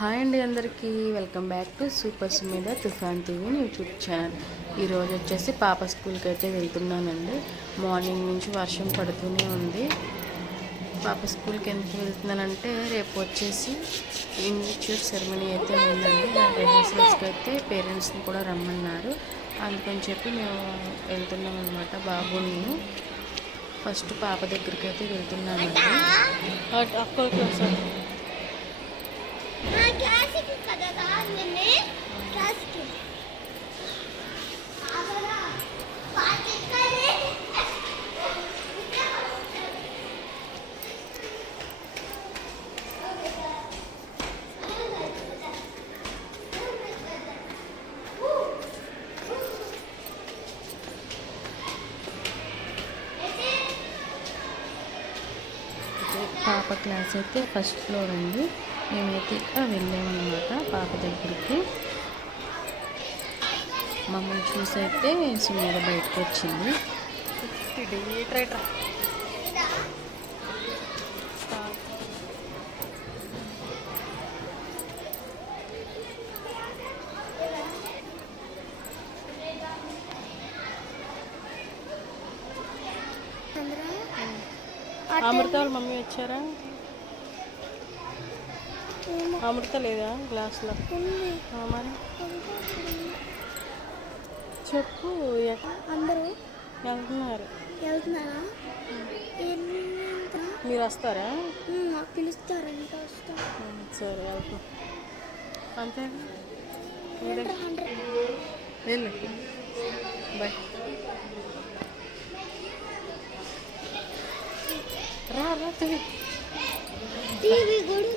Hi అండి అందరికీ. Welcome back to super మీద తుఫాన్ టీవీ యూట్యూబ్ ఛానల్. ఈరోజు వచ్చేసి పాప స్కూల్కి అయితే వెళ్తున్నానండి. మార్నింగ్ నుంచి వర్షం పడుతూనే ఉంది. పాప స్కూల్కి ఎందుకు వెళ్తున్నానంటే రేపు వచ్చేసి ఇన్విచ్యూర్ సెరమనీ అయితే ఉందండి. దాని రిహర్సల్స్కి అయితే పేరెంట్స్ని కూడా రమ్మన్నారు. అందుకని చెప్పి మేము వెళ్తున్నాం అనమాట బాబు నేను ఫస్ట్ పాప దగ్గరికి అయితే వెళ్తున్నానండి. అక్కడ పాప క్లాస్ అయితే ఫస్ట్ ఫ్లోర్ అండి మేమైతే ఇక్కడ వెళ్ళామన్నమాట పాప దగ్గరికి. మమ్మల్ని చూసి అయితే సుమేధ బయటకు వచ్చింది. అమృత వాళ్ళ మమ్మీ వచ్చారా? అమృత లేదా గ్లాస్లో మరి? చెప్పు అందరూ వెళ్తున్నారు. వెళ్తున్నారా? మీరు వస్తారా? పిలుస్తారు ఇంకా వస్తాం సరే వెళ్తాం. అంతే. వెళ్ళు. బాయ్. రా రా తిరిగి టీవీ కూడా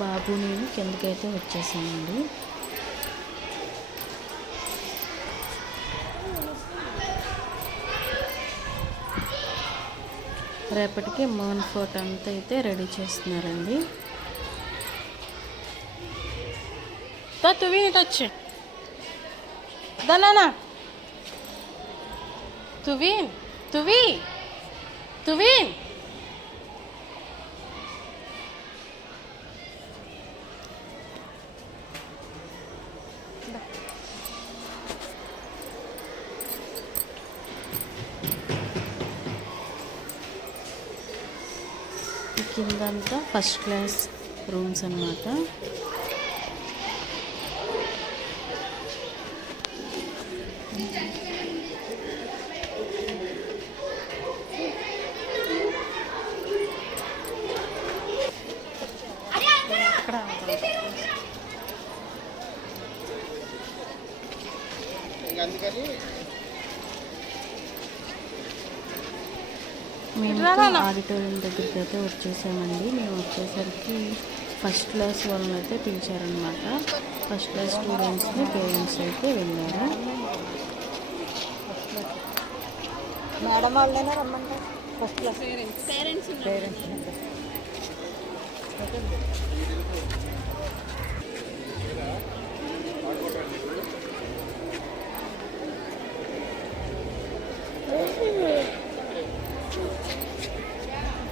బాబు నేను కిందకైతే వచ్చేసానండి రేపటికి మోన్ ఫోటో అంతా అయితే రెడీ చేస్తున్నారండి. తువి వచ్చి దనా తువీన్ తువి తువీన్ ఈ కిందంతా ఫస్ట్ క్లాస్ రూమ్స్ అన్నమాట మేము ఆడిటోరియం దగ్గరికి అయితే వచ్చేసామండి. మేము వచ్చేసరికి ఫస్ట్ క్లాస్ వాళ్ళని అయితే పిలిచారనమాట ఫస్ట్ క్లాస్ స్టూడెంట్స్ని పేరెంట్స్ అయితే వెళ్ళారు. మేడం వాళ్ళైనా రమ్మంటారు ఫస్ట్ క్లాస్. పేరెంట్స్ పేరెంట్స్ ఇక్కడ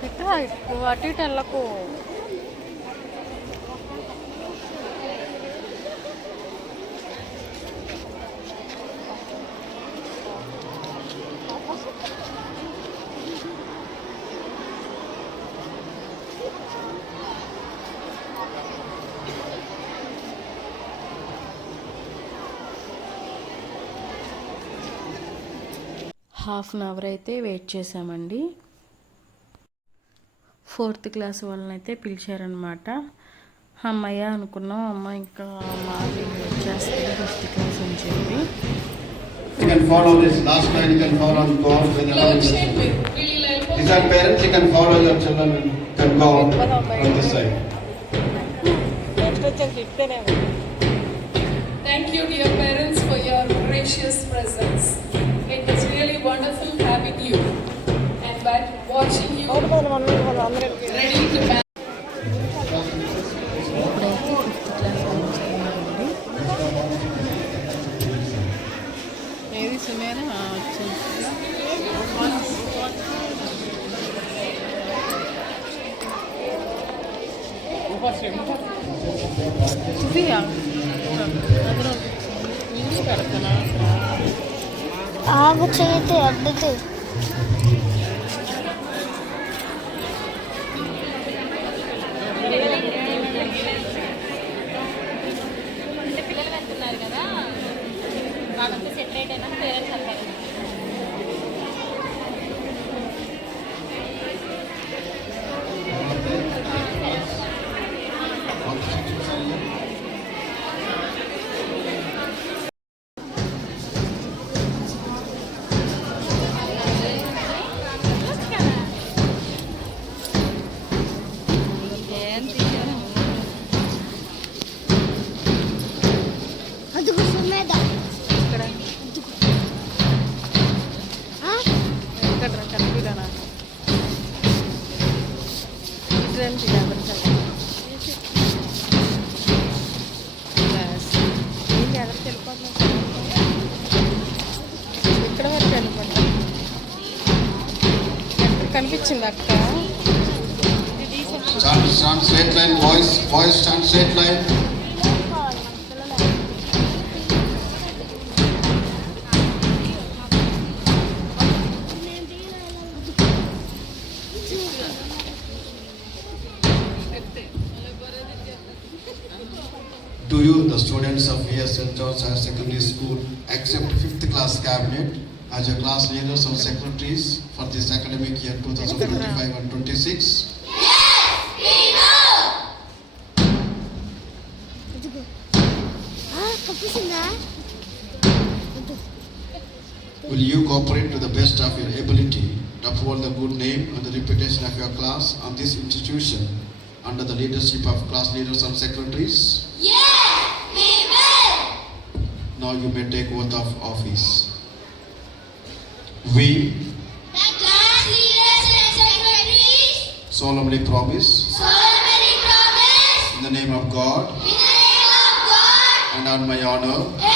ఇటు అటు ఇటు వెళ్ళకు. హాఫ్ అన్ అవర్ అయితే వెయిట్ చేసామండి ఫోర్త్ క్లాస్ వాళ్ళనైతే పిలిచారనమాట అమ్మాయి అనుకున్నాం అమ్మ ఇంకా మాది వచ్చేస్తే ఫస్ట్ క్లాస్ అని చెప్పి. Thank you, dear parents, for your gracious presence. watching you. Ready to battle. ఏది సుమేర సుఫియా ఇంగ్లీష్ ఆగు చేతి అడ్డుతుంది అది సుమేద ఇక్కడ ఆ? ఎక్కడ కనిపిడానా ఇటువంటి ఏంటి వెళ్ళిపోతున్నా ఇక్కడ వరకు వెళ్ళిపోతా ఎక్కడ కనిపించింది అక్క Stand, line, boys, boys stand line. Do you, the students of ES St. Higher Secondary School, accept fifth class cabinet as your class leaders or secretaries for this academic year 2025 and 26? Will you cooperate to the best of your ability to uphold the good name and the reputation of your class and this institution under the leadership of class leaders and secretaries? Yes, we will. Now you may take oath of office. We The class leaders and secretaries solemnly promise solemnly promise in the name of God in the name of God and on my honor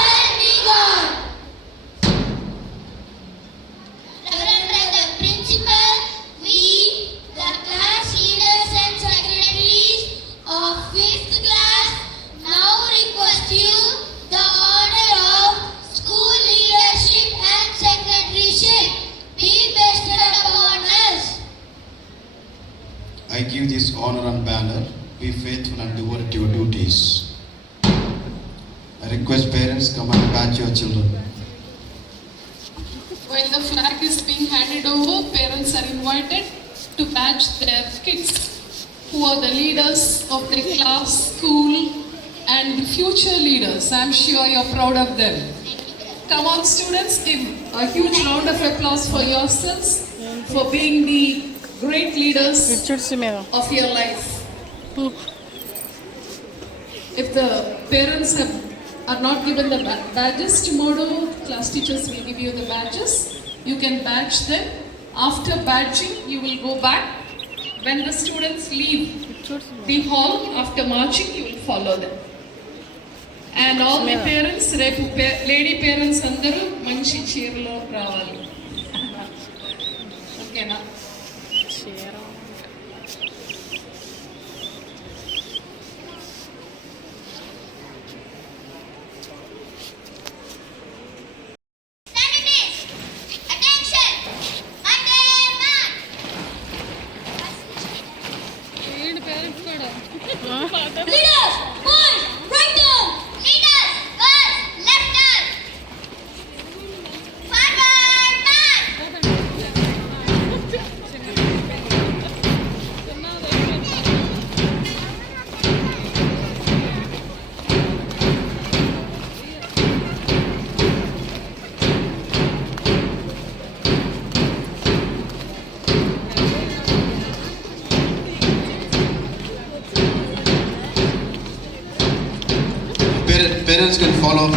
request parents come and badge your children. When the flag is being handed over, parents are invited to badge their kids who are the leaders of their class, school, and future leaders. I'm sure you're proud of them. Come on, students, give a huge round of applause for yourselves for being the great leaders of your life. If the parents have are not given the ba- badges tomorrow, class teachers will give you the badges. You can badge them. After badging, you will go back. When the students leave the hall after marching, you will follow them. And all the parents, రేపు lady parents అందరూ మంచి చీరలో రావాలి Parents can follow.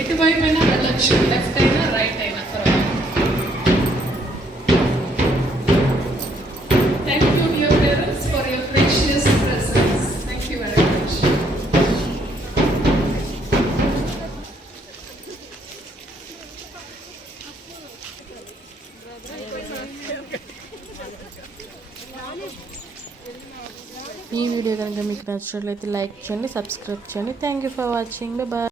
ఎటువైపు అయినా వెళ్ళొచ్చు left అయినా right అయినా నచ్చినట్లయితే లైక్ చేయండి సబ్స్క్రైబ్ చేయండి. Thank you for watching bye